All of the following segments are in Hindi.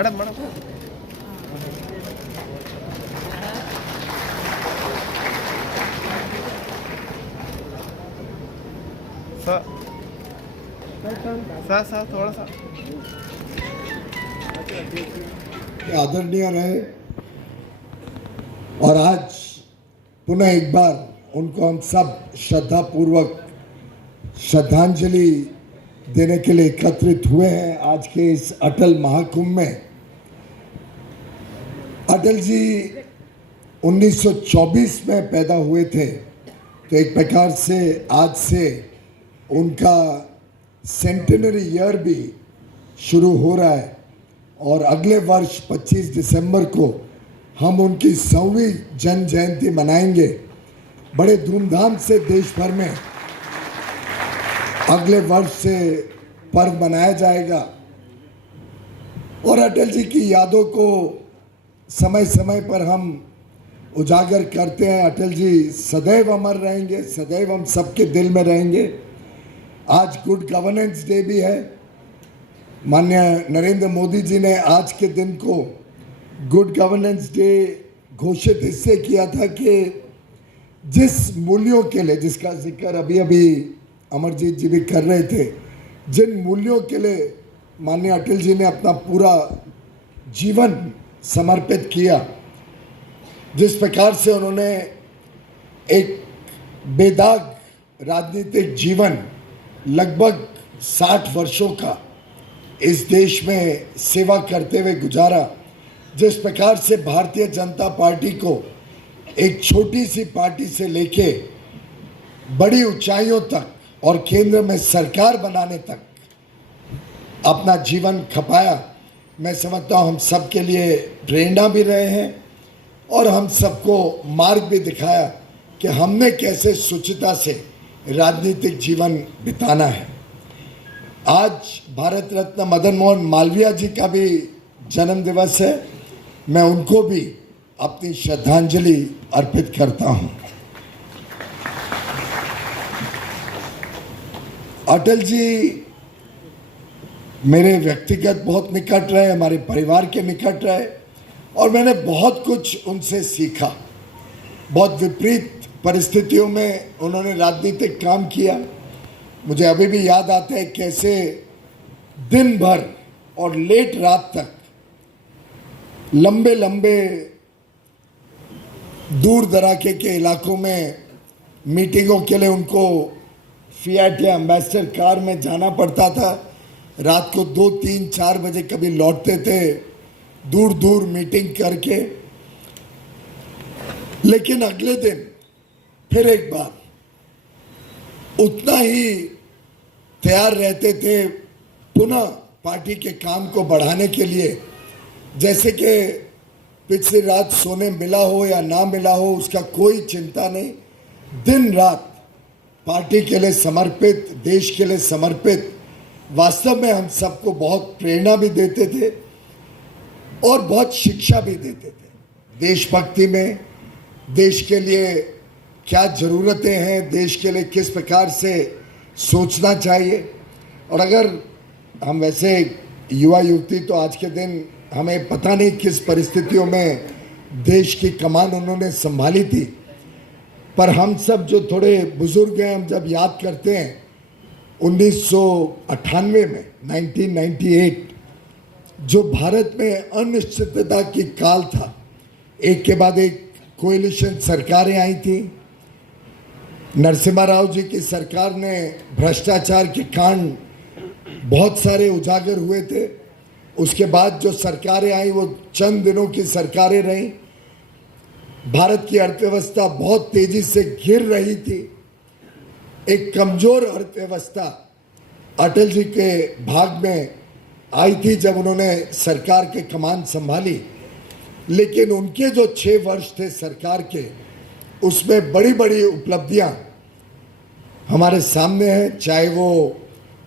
मैडम मैडम सर थोड़ा सा आदरणीय रहे और आज पुनः एक बार उनको हम सब श्रद्धापूर्वक श्रद्धांजलि देने के लिए एकत्रित हुए हैं आज के इस अटल महाकुंभ में। अटल जी 1924 में पैदा हुए थे, तो एक प्रकार से आज से उनका सेंटेनरी ईयर भी शुरू हो रहा है और अगले वर्ष 25 दिसंबर को हम उनकी 100वीं जन्म जयंती मनाएंगे। बड़े धूमधाम से देश भर में अगले वर्ष से पर्व मनाया जाएगा और अटल जी की यादों को समय समय पर हम उजागर करते हैं। अटल जी सदैव अमर रहेंगे, सदैव हम सबके दिल में रहेंगे। आज गुड गवर्नेंस डे भी है। माननीय नरेंद्र मोदी जी ने आज के दिन को गुड गवर्नेंस डे घोषित इससे किया था कि जिस मूल्यों के लिए, जिसका जिक्र अभी अभी अमरजीत जी भी कर रहे थे, जिन मूल्यों के लिए माननीय अटल जी ने अपना पूरा जीवन समर्पित किया, जिस प्रकार से उन्होंने एक बेदाग राजनीतिक जीवन लगभग 60 वर्षों का इस देश में सेवा करते हुए गुजारा, जिस प्रकार से भारतीय जनता पार्टी को एक छोटी सी पार्टी से लेके बड़ी ऊंचाइयों तक और केंद्र में सरकार बनाने तक अपना जीवन खपाया, मैं समझता हूँ हम सब के लिए प्रेरणा भी रहे हैं और हम सबको मार्ग भी दिखाया कि हमने कैसे शुचिता से राजनीतिक जीवन बिताना है। आज भारत रत्न मदन मोहन मालवीय जी का भी जन्म दिवस है। मैं उनको भी अपनी श्रद्धांजलि अर्पित करता हूं। अटल जी मेरे व्यक्तिगत बहुत निकट रहे, हमारे परिवार के निकट रहे और मैंने बहुत कुछ उनसे सीखा। बहुत विपरीत परिस्थितियों में उन्होंने राजनीतिक काम किया। मुझे अभी भी याद आता है कैसे दिन भर और लेट रात तक लंबे लंबे दूर दराके के इलाकों में मीटिंगों के लिए उनको फिएट या एम्बेसडर कार में जाना पड़ता था। रात को 2, 3, 4 बजे कभी लौटते थे दूर दूर मीटिंग करके, लेकिन अगले दिन फिर एक बार उतना ही तैयार रहते थे पुनः पार्टी के काम को बढ़ाने के लिए। जैसे कि पिछली रात सोने मिला हो या ना मिला हो उसका कोई चिंता नहीं, दिन रात पार्टी के लिए समर्पित, देश के लिए समर्पित। वास्तव में हम सबको बहुत प्रेरणा भी देते थे और बहुत शिक्षा भी देते थे देशभक्ति में, देश के लिए क्या ज़रूरतें हैं, देश के लिए किस प्रकार से सोचना चाहिए। और अगर हम वैसे युवा युवती, तो आज के दिन हमें पता नहीं किस परिस्थितियों में देश की कमान उन्होंने संभाली थी, पर हम सब जो थोड़े बुजुर्ग हैं, हम जब याद करते हैं 1998 में 1998 जो भारत में अनिश्चितता की काल था, एक के बाद एक कोएलिशन सरकारें आई थी। नरसिम्हा राव जी की सरकार ने भ्रष्टाचार के कांड बहुत सारे उजागर हुए थे। उसके बाद जो सरकारें आई वो चंद दिनों की सरकारें रहीं। भारत की अर्थव्यवस्था बहुत तेजी से गिर रही थी। एक कमजोर अर्थव्यवस्था अटल जी के भाग में आई थी जब उन्होंने सरकार के कमान संभाली, लेकिन उनके जो 6 वर्ष थे सरकार के, उसमें बड़ी बड़ी उपलब्धियां हमारे सामने हैं। चाहे वो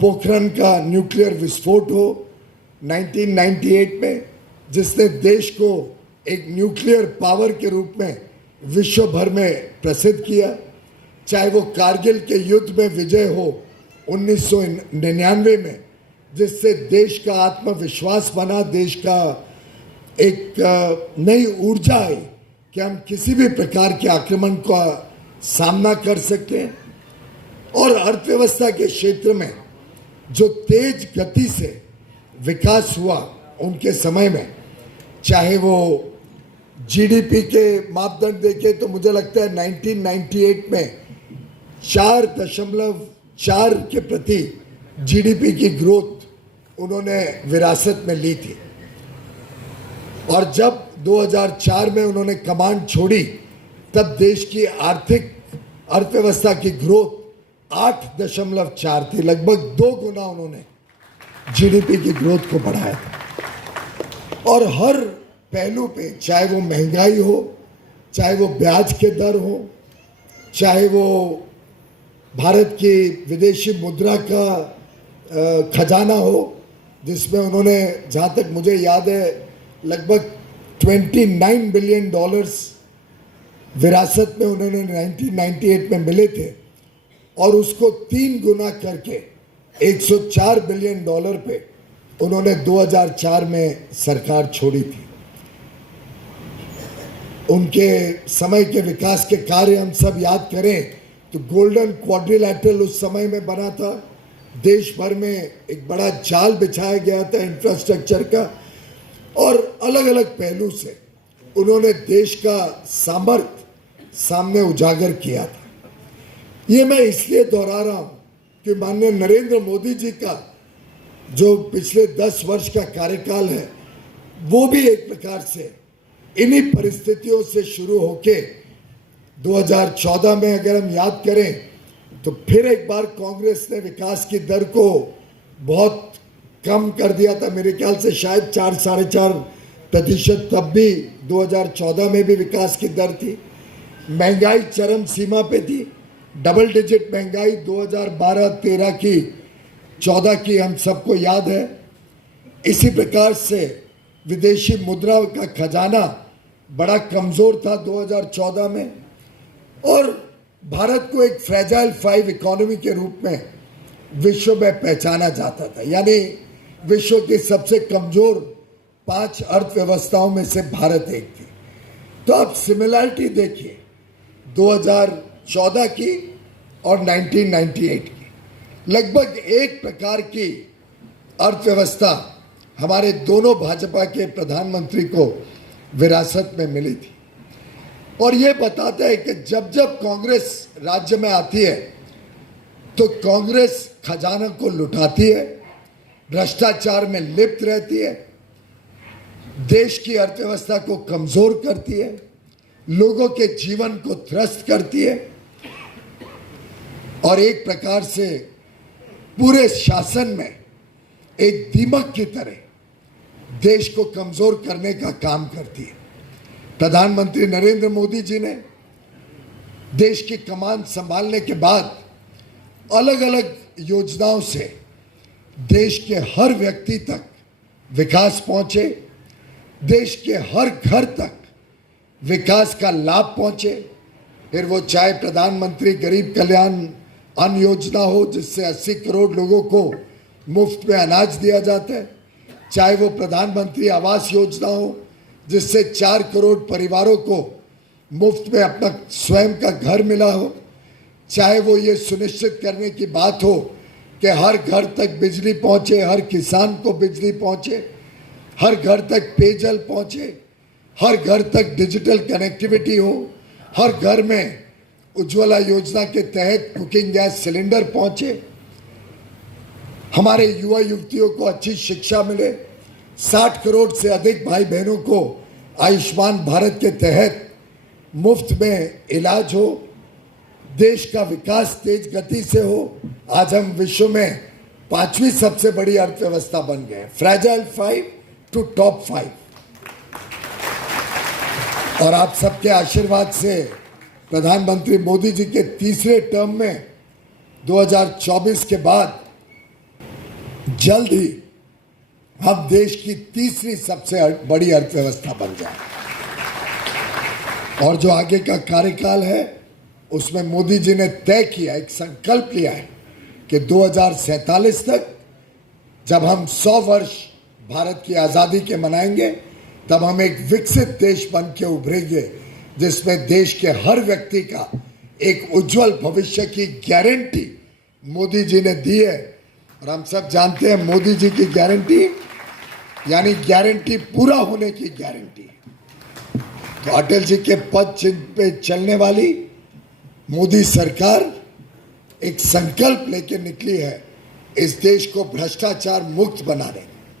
पोखरण का न्यूक्लियर विस्फोट हो 1998 में, जिसने देश को एक न्यूक्लियर पावर के रूप में विश्व भर में प्रसिद्ध किया, चाहे वो कारगिल के युद्ध में विजय हो 1999 में, जिससे देश का आत्मविश्वास बना, देश का एक नई ऊर्जा आई कि हम किसी भी प्रकार के आक्रमण का सामना कर सकते हैं। और अर्थव्यवस्था के क्षेत्र में जो तेज गति से विकास हुआ उनके समय में, चाहे वो जीडीपी के मापदंड देखें तो मुझे लगता है 1998 में 4.4 के प्रति जीडीपी की ग्रोथ उन्होंने विरासत में ली थी। और जब 2004 में उन्होंने कमांड छोड़ी तब देश की अर्थव्यवस्था की ग्रोथ 8.4 थी। लगभग 2 गुना उन्होंने जीडीपी की ग्रोथ को बढ़ाया था। और हर पहलू पे, चाहे वो महंगाई हो, चाहे वो ब्याज के दर हो, चाहे वो भारत की विदेशी मुद्रा का खजाना हो, जिसमें उन्होंने, जहाँ तक मुझे याद है, लगभग $29 बिलियन विरासत में उन्होंने 1998 में मिले थे, और उसको 3 गुना करके $104 बिलियन पे उन्होंने 2004 में सरकार छोड़ी थी। उनके समय के विकास के कार्य हम सब याद करें तो गोल्डन क्वाड्रिलैटरल उस समय में बना था। देश भर में एक बड़ा जाल बिछाया गया था इंफ्रास्ट्रक्चर का, और अलग अलग पहलू से उन्होंने देश का सामर्थ्य सामने उजागर किया था। ये मैं इसलिए दोहरा रहा हूं कि माननीय नरेंद्र मोदी जी का जो पिछले 10 वर्ष का कार्यकाल है, वो भी एक प्रकार से इन्हीं परिस्थितियों से शुरू होके 2014 में अगर हम याद करें तो फिर एक बार कांग्रेस ने विकास की दर को बहुत कम कर दिया था। मेरे ख्याल से शायद 4-4.5% तब भी 2014 में भी विकास की दर थी। महंगाई चरम सीमा पे थी, डबल डिजिट महंगाई 2012-13 की, 14 की हम सबको याद है। इसी प्रकार से विदेशी मुद्रा का खजाना बड़ा कमज़ोर था 2014 में, और भारत को एक फ्रेजाइल 5 इकोनॉमी के रूप में विश्व में पहचाना जाता था, यानी विश्व की सबसे कमज़ोर 5 अर्थव्यवस्थाओं में से भारत एक थी। तो आप सिमिलरिटी देखिए 2014 की और 1998 की, लगभग एक प्रकार की अर्थव्यवस्था हमारे दोनों भाजपा के प्रधानमंत्री को विरासत में मिली थी। और ये बताता है कि जब जब कांग्रेस राज्य में आती है तो कांग्रेस खजाना को लुटाती है, भ्रष्टाचार में लिप्त रहती है, देश की अर्थव्यवस्था को कमजोर करती है, लोगों के जीवन को त्रस्त करती है, और एक प्रकार से पूरे शासन में एक दीमक की तरह देश को कमजोर करने का काम करती है। प्रधानमंत्री नरेंद्र मोदी जी ने देश की कमान संभालने के बाद अलग अलग योजनाओं से देश के हर व्यक्ति तक विकास पहुंचे, देश के हर घर तक विकास का लाभ पहुंचे। फिर वो चाहे प्रधानमंत्री गरीब कल्याण अन्न योजना हो, जिससे 80 करोड़ लोगों को मुफ्त में अनाज दिया जाता है, चाहे वो प्रधानमंत्री आवास योजना हो, जिससे 4 करोड़ परिवारों को मुफ्त में अपना स्वयं का घर मिला हो, चाहे वो ये सुनिश्चित करने की बात हो कि हर घर तक बिजली पहुंचे, हर किसान को बिजली पहुंचे, हर घर तक पेयजल पहुंचे, हर घर तक डिजिटल कनेक्टिविटी हो, हर घर में उज्ज्वला योजना के तहत कुकिंग गैस सिलेंडर पहुंचे, हमारे युवा युवतियों को अच्छी शिक्षा मिले, 60 करोड़ से अधिक भाई बहनों को आयुष्मान भारत के तहत मुफ्त में इलाज हो, देश का विकास तेज गति से हो। आज हम विश्व में 5वीं सबसे बड़ी अर्थव्यवस्था बन गए, फ्रेजाइल 5 टू टॉप 5। और आप सबके आशीर्वाद से प्रधानमंत्री मोदी जी के तीसरे टर्म में 2024 के बाद जल्द ही हम देश की तीसरी सबसे बड़ी अर्थव्यवस्था बन जाए। और जो आगे का कार्यकाल है उसमें मोदी जी ने तय किया, एक संकल्प लिया है कि 2047 तक जब हम 100 वर्ष भारत की आज़ादी के मनाएंगे, तब हम एक विकसित देश बन के उभरेंगे, जिसमें देश के हर व्यक्ति का एक उज्जवल भविष्य की गारंटी मोदी जी ने दी है। और हम सब जानते हैं मोदी जी की गारंटी यानी गारंटी पूरा होने की गारंटी। तो अटल जी के पद चिन्ह पे चलने वाली मोदी सरकार एक संकल्प लेके निकली है इस देश को भ्रष्टाचार मुक्त बनाने।